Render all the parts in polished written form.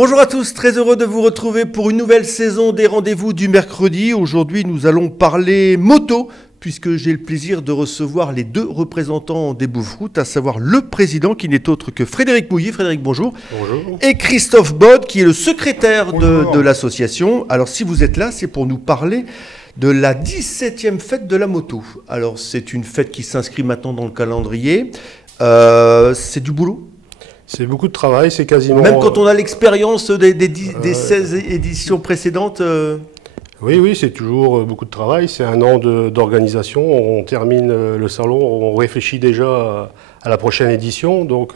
Bonjour à tous, très heureux de vous retrouver pour une nouvelle saison des rendez-vous du mercredi. Aujourd'hui, nous allons parler moto, puisque j'ai le plaisir de recevoir les deux représentants des Boufroutes, à savoir le président, qui n'est autre que Frédéric Mouilly. Frédéric, bonjour. Bonjour. Et Christophe Bode, qui est le secrétaire de l'association. Alors, si vous êtes là, c'est pour nous parler de la 17e fête de la moto. Alors, c'est une fête qui s'inscrit maintenant dans le calendrier. C'est du boulot ? C'est beaucoup de travail, c'est quasiment... Même quand on a l'expérience des 16 éditions précédentes Oui, c'est toujours beaucoup de travail. C'est un an d'organisation. On termine le salon, on réfléchit déjà à la prochaine édition. Donc,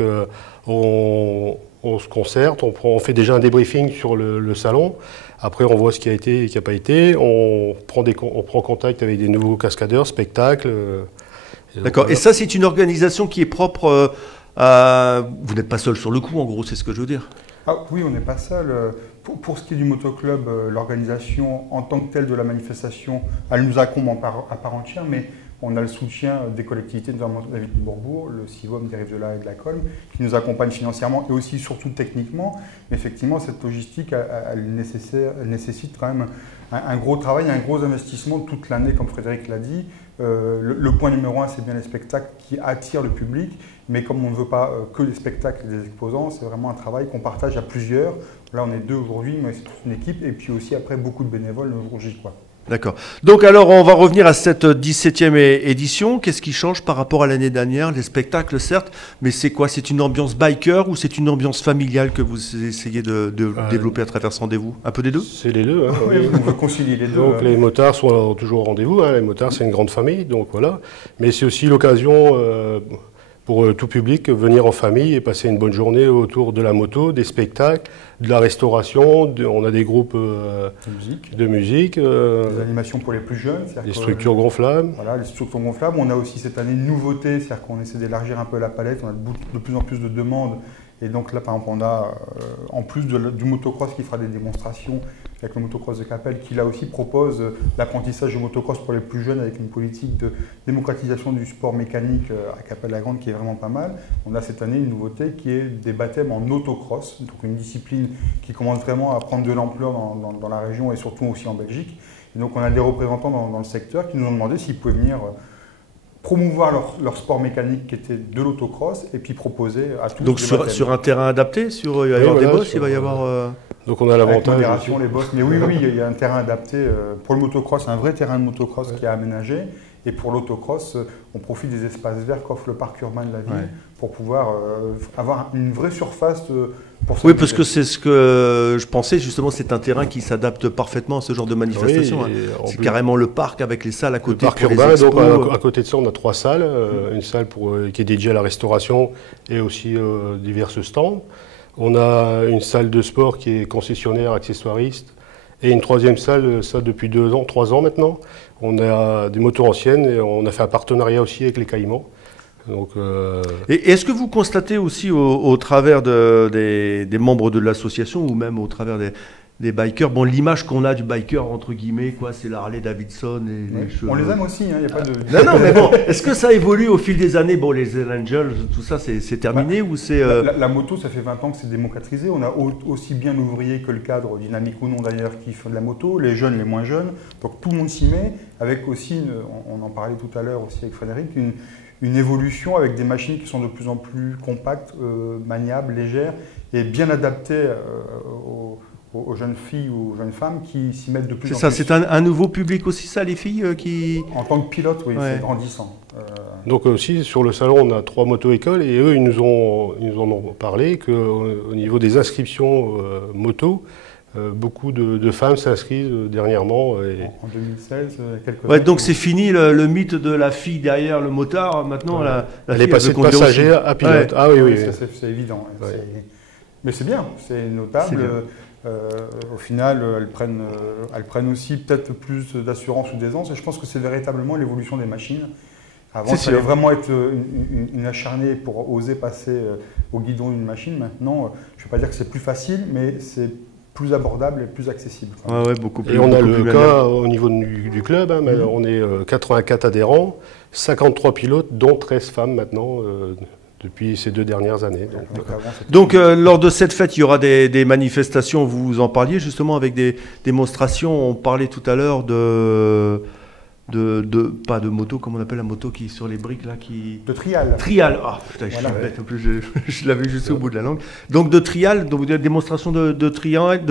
on se concerte, on fait déjà un débriefing sur le salon. Après, on voit ce qui a été et ce qui n'a pas été. On prend contact avec des nouveaux cascadeurs, spectacles. D'accord. Voilà. Et ça, c'est une organisation qui est propre... vous n'êtes pas seul sur le coup, en gros, c'est ce que je veux dire. Oui, on n'est pas seul. Pour ce qui est du motoclub, l'organisation en tant que telle de la manifestation, elle nous incombe à part entière, mais on a le soutien des collectivités, notamment la ville de Bourbourg, le CIVOM des Rives-de-la et de la Colme, qui nous accompagnent financièrement et aussi surtout techniquement. Mais effectivement, cette logistique, elle nécessite quand même un gros travail, un gros investissement toute l'année, comme Frédéric l'a dit. Le point numéro 1, c'est bien les spectacles qui attirent le public, mais comme on ne veut pas que les spectacles et les exposants, c'est vraiment un travail qu'on partage à plusieurs. Là, on est deux aujourd'hui, mais c'est toute une équipe, et puis aussi après beaucoup de bénévoles le jour J, quoi. D'accord. Donc alors, on va revenir à cette 17e édition. Qu'est-ce qui change par rapport à l'année dernière? Les spectacles, certes, mais c'est quoi? C'est une ambiance biker ou c'est une ambiance familiale que vous essayez de développer à travers ce rendez-vous? Un peu des deux? C'est les deux. Hein, oui, on veut concilier les deux. Donc les motards sont toujours au rendez-vous. Hein. Les motards, c'est une grande famille, donc voilà. Mais c'est aussi l'occasion... pour tout public, venir en famille et passer une bonne journée autour de la moto, des spectacles, de la restauration, on a des groupes de musique. Des animations pour les plus jeunes. Des structures gonflables. Voilà, les structures gonflables. On a aussi cette année une nouveauté, c'est-à-dire qu'on essaie d'élargir un peu la palette, on a de plus en plus de demandes. Et donc là, par exemple, on a, en plus du motocross qui fera des démonstrations avec le motocross de Capelle, qui là aussi propose l'apprentissage du motocross pour les plus jeunes avec une politique de démocratisation du sport mécanique à Capelle-la-Grande qui est vraiment pas mal. On a cette année une nouveauté qui est des baptêmes en autocross, donc une discipline qui commence vraiment à prendre de l'ampleur dans la région et surtout aussi en Belgique. Et donc on a des représentants dans le secteur qui nous ont demandé s'ils pouvaient venir promouvoir leur sport mécanique qui était de l'autocross et puis proposer à tous. Donc sur un terrain adapté, il va y avoir des bosses, il va y avoir... Donc on a l'avantage. Modération, les bosses. Mais oui, il y a un terrain adapté. Pour le motocross, un vrai terrain de motocross qui est aménagé. Et pour l'autocross, on profite des espaces verts qu'offre le parc urbain de la ville pour pouvoir avoir une vraie surface pour ça. Oui, parce que c'est ce que je pensais, justement, c'est un terrain qui s'adapte parfaitement à ce genre de manifestation. Oui, c'est carrément le parc avec les salles à côté. Le parc urbain, donc à côté de ça, on a 3 salles. Une salle qui est dédiée à la restauration et aussi diverses stands. On a une salle de sport qui est concessionnaire, accessoiriste, et une 3e salle, ça depuis 3 ans maintenant. On a des motos anciennes et on a fait un partenariat aussi avec les Caïmans. Donc, Et est-ce que vous constatez aussi au travers des membres de l'association ou même au travers des bikers, bon, l'image qu'on a du biker, entre guillemets, quoi, c'est la Harley Davidson et les cheveux. On les aime aussi, il n'y a pas de... Non, mais bon, est-ce que ça évolue au fil des années? Bon, les Hells Angels, tout ça, c'est terminé ou c'est... La moto, ça fait 20 ans que c'est démocratisé. On a aussi bien l'ouvrier que le cadre, dynamique ou non d'ailleurs, qui font de la moto, les jeunes, les moins jeunes. Donc tout le monde s'y met, avec aussi, on en parlait tout à l'heure aussi avec Frédéric, une évolution avec des machines qui sont de plus en plus compactes, maniables, légères et bien adaptées aux jeunes filles ou aux jeunes femmes qui s'y mettent de plus en plus. C'est ça, c'est un nouveau public aussi, ça, les filles qui... En tant que pilote, oui, c'est grandissant. Donc aussi, sur le salon, on a 3 moto-écoles et eux, ils nous en ont parlé qu'au niveau des inscriptions moto, beaucoup de femmes s'inscrivent dernièrement. En 2016, quelques années. Donc c'est fini le mythe de la fille derrière le motard. Maintenant, elle est passée de passager à pilote. Ah oui. C'est évident. Mais c'est bien, c'est notable. Au final, elles prennent aussi peut-être plus d'assurance ou d'aisance. Et je pense que c'est véritablement l'évolution des machines. Avant, il fallait vraiment être une acharnée pour oser passer au guidon d'une machine. Maintenant, je ne vais pas dire que c'est plus facile, mais c'est plus abordable et plus accessible. Beaucoup plus. Et on a le cas au niveau du club. Hein, on est 84 adhérents, 53 pilotes, dont 13 femmes maintenant depuis ces 2 dernières années. Donc lors de cette fête, il y aura des manifestations, vous en parliez justement avec des démonstrations. On parlait tout à l'heure pas de moto, comment on appelle la moto qui est sur les briques là De trial. Trial, ah putain, je suis bête, en plus je l'avais juste au bout de la langue. Donc de trial, donc des démonstrations de trial,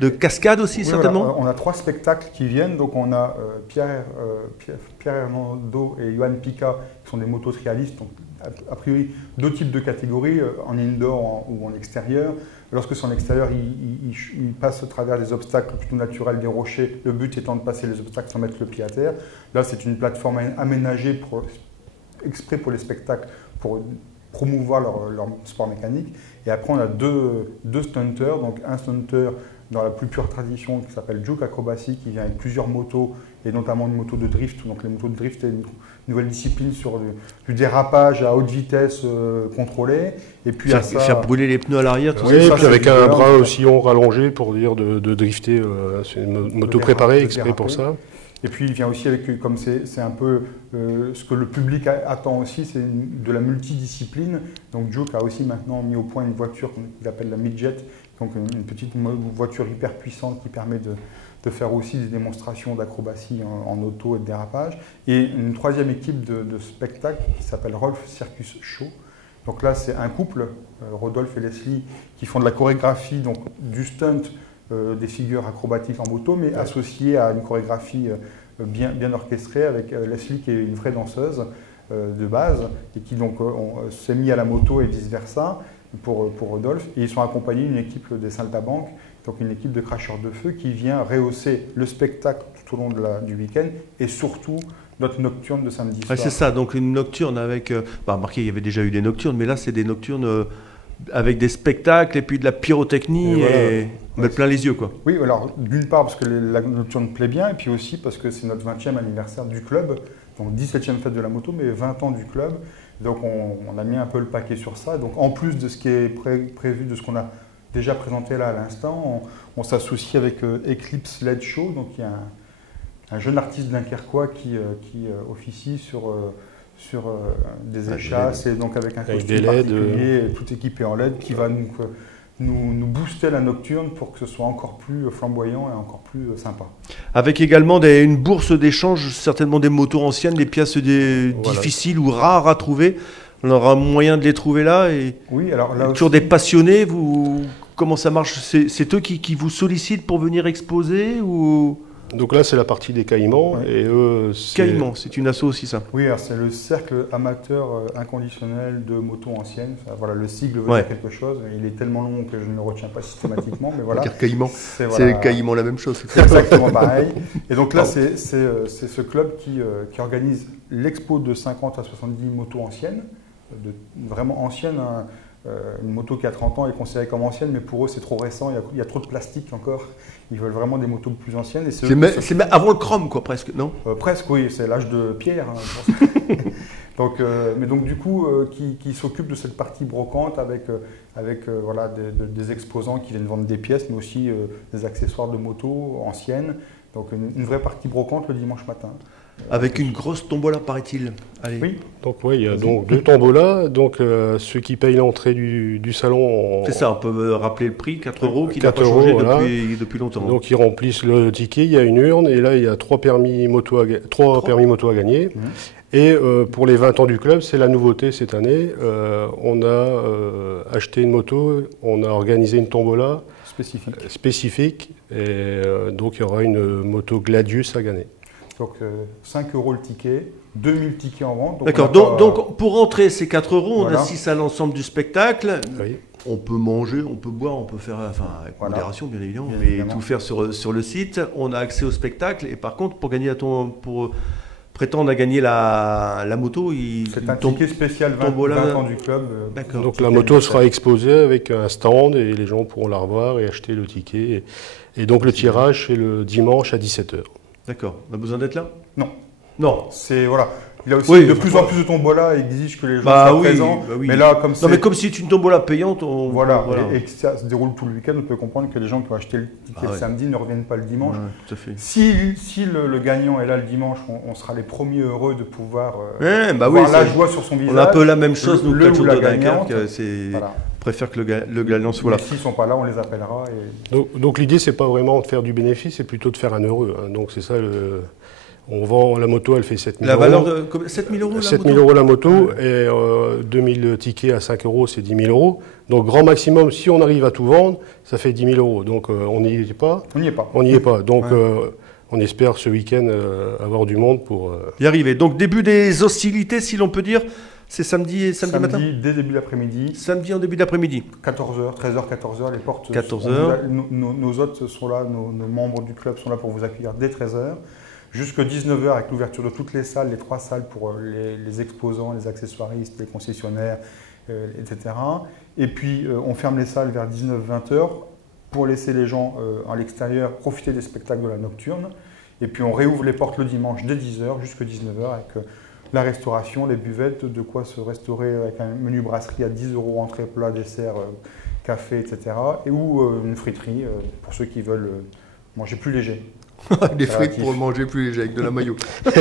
de cascade aussi oui, certainement. Voilà. On a 3 spectacles qui viennent, donc on a Pierre Hernando et Johan Pica qui sont des mototrialistes, donc a priori 2 types de catégories, en indoor ou en extérieur. Lorsque c'est en extérieur, ils passent à travers des obstacles plutôt naturels, des rochers, le but étant de passer les obstacles sans mettre le pied à terre. Là, c'est une plateforme aménagée exprès pour les spectacles, pour promouvoir leur sport mécanique. Et après, on a deux stunters, donc un stunter dans la plus pure tradition qui s'appelle Juke Acrobacy, qui vient avec plusieurs motos, et notamment une moto de drift. Donc les motos de drift, c'est une nouvelle discipline sur du dérapage à haute vitesse contrôlé. Et puis faire brûler les pneus à l'arrière, tout ça. Oui, et puis avec un bras aussi rallongé pour dire de drifter. C'est une moto préparée exprès pour ça. Et puis il vient aussi avec, comme c'est un peu ce que le public attend aussi, c'est de la multidiscipline. Donc Juke a aussi maintenant mis au point une voiture qu'il appelle la Midget, donc une petite voiture hyper puissante qui permet de faire aussi des démonstrations d'acrobatie en auto et de dérapage. Et une 3e équipe de spectacle qui s'appelle Rolf Circus Show. Donc là, c'est un couple, Rodolphe et Leslie, qui font de la chorégraphie, donc du stunt, des figures acrobatiques en moto, mais associées à une chorégraphie bien orchestrée avec Leslie qui est une vraie danseuse de base et qui donc s'est mis à la moto et vice-versa pour Rodolphe. Et ils sont accompagnés d'une équipe des Saltabanques, donc une équipe de cracheurs de feu qui vient rehausser le spectacle tout au long du week-end et surtout notre nocturne de samedi soir. C'est ça, donc une nocturne avec... remarquez, il y avait déjà eu des nocturnes, mais là c'est des nocturnes avec des spectacles et puis de la pyrotechnie et mettre plein les yeux, quoi. Oui, alors d'une part parce que la nocturne plaît bien et puis aussi parce que c'est notre 20e anniversaire du club, donc 17e fête de la moto, mais 20 ans du club. Donc on a mis un peu le paquet sur ça. Donc en plus de ce qui est prévu, de ce qu'on a déjà présenté là à l'instant, on s'associe avec Eclipse LED Show, donc il y a un jeune artiste dunkerquois qui officie sur des échasses et donc avec un costume particulier, tout équipé en LED, qui va nous booster la nocturne pour que ce soit encore plus flamboyant et encore plus sympa. Avec également une bourse d'échange, certainement des motos anciennes, des pièces difficiles ou rares à trouver. On aura moyen de les trouver là. Et oui, alors là toujours aussi, des passionnés. Comment ça marche? C'est eux qui vous sollicitent pour venir exposer ou... Donc là, c'est la partie des Caïmans. Ouais. Et eux, Caïmans, c'est une asso aussi, ça. Oui, c'est le cercle amateur inconditionnel de motos anciennes. Voilà, le sigle veut dire quelque chose. Il est tellement long que je ne le retiens pas systématiquement. Mais voilà. Caïmans, c'est Caïmans la même chose. C'est exactement pareil. Et donc là, c'est ce club qui organise l'expo de 50 à 70 motos anciennes, vraiment anciennes. Hein. Une moto qui a 30 ans est considérée comme ancienne, mais pour eux, c'est trop récent. Il y a trop de plastique encore. Ils veulent vraiment des motos plus anciennes. C'est avant le chrome, quoi, presque, non? Presque, oui. C'est l'âge de pierre. Hein, mais donc, du coup, qui s'occupe de cette partie brocante avec voilà, des exposants qui viennent vendre des pièces, mais aussi des accessoires de moto anciennes. Donc, une vraie partie brocante le dimanche matin. Avec une grosse tombola, paraît-il. Allez. Oui. Donc il y a donc 2 tombolas. Donc ceux qui payent l'entrée du salon. C'est ça, on peut rappeler le prix, 4 € qui n'a pas changé depuis longtemps. Donc ils remplissent le ticket, il y a une urne et là il y a 3 permis moto à gagner. Et pour les 20 ans du club, c'est la nouveauté cette année. On a acheté une moto, on a organisé une tombola spécifique et donc il y aura une moto Gladius à gagner. Donc 5 € le ticket, 2000 tickets en vente. D'accord, donc pour rentrer c'est 4 €, on assiste à l'ensemble du spectacle. Oui. On peut manger, on peut boire, on peut faire, avec modération bien évidemment, mais tout faire sur le site. On a accès au spectacle et par contre pour prétendre à gagner la moto, c'est un ticket spécial 20 ans du club. Donc la moto sera exposée avec un stand et les gens pourront la revoir et acheter le ticket. Et donc le tirage c'est le dimanche à 17 h. D'accord. On a besoin d'être là? Non. Non. C'est voilà. Il a aussi Oui, de plus en plus de tombola exige que les gens Bah soient oui, présents. bah oui. Mais là, comme Non, c'est mais comme si c'est une tombola payante, voilà, et que ça se déroule tout le week-end, on peut comprendre que les gens qui ont acheté le ticket Ah ouais. le samedi ne reviennent pas le dimanche. Ouais, tout à fait. Si le gagnant est là le dimanche, on sera les premiers heureux de pouvoir Ouais, bah voir oui, la c'est- joie sur son visage. On a un peu la même chose, nous, le le ou jour la de gagnante. Dunkerque. On Voilà. préfère que le gagnant soit là. Mais s'ils ne sont pas là, on les appellera. Donc l'idée, c'est pas vraiment de faire du bénéfice, c'est plutôt de faire un heureux. Hein. Donc c'est ça, on vend la moto, elle fait 7 000 La euros. valeur de 7 000 euros la 7 000 moto euros la moto et 2000 tickets à 5 euros, c'est 10 000 euros. Donc grand maximum, si on arrive à tout vendre, ça fait 10 000 euros. Donc on n'y est pas. On n'y est pas. On n'y est pas. Donc Ouais. on espère ce week-end avoir du monde pour... y arriver. Donc début des hostilités, si l'on peut dire, c'est samedi matin. Dès début d'après-midi, Samedi en début d'après-midi. 14h, 13h, 14h, les portes 14 sont- heures. nos hôtes sont là, nos membres du club sont là pour vous accueillir dès 13h. Jusqu'à 19h avec l'ouverture de toutes les salles, les 3 salles pour les exposants, les accessoiristes, les concessionnaires, etc. Et puis on ferme les salles vers 19-20h pour laisser les gens à l'extérieur profiter des spectacles de la nocturne. Et puis on réouvre les portes le dimanche dès 10h jusqu'à 19h avec la restauration, les buvettes, de quoi se restaurer avec un menu brasserie à 10 euros, entrée, plat, dessert, café, etc. Ou une friterie pour ceux qui veulent manger plus léger. Des frites Relatif. pour manger plus léger avec de la maillot. Oui.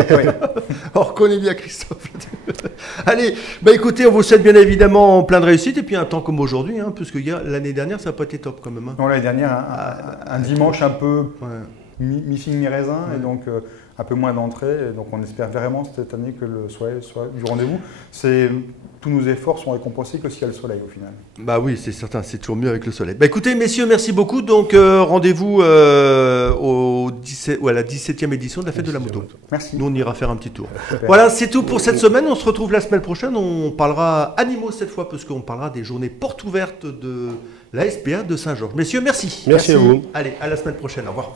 On reconnaît bien Christophe. Allez, bah écoutez, on vous souhaite bien évidemment plein de réussite et puis un temps comme aujourd'hui, hein, parce que l'année dernière ça n'a pas été top quand même. Hein. Non, l'année dernière, un dimanche un peu Ouais. mi-figue, mi-raisin, et donc un peu moins d'entrée. Et donc on espère vraiment cette année que le soleil soit du rendez-vous. Tous nos efforts sont récompensés que s'il y a le soleil au final. Bah oui, c'est certain, c'est toujours mieux avec le soleil. Bah écoutez, messieurs, merci beaucoup. Donc rendez-vous à la 17e édition de la fête de la moto. Merci. Nous, on ira faire un petit tour. Super. Voilà, c'est tout pour cette semaine. On se retrouve la semaine prochaine. On parlera animaux cette fois, parce qu'on parlera des journées portes ouvertes de la SPA de Saint-Georges. Messieurs, merci. Merci à vous. Allez, à la semaine prochaine. Au revoir.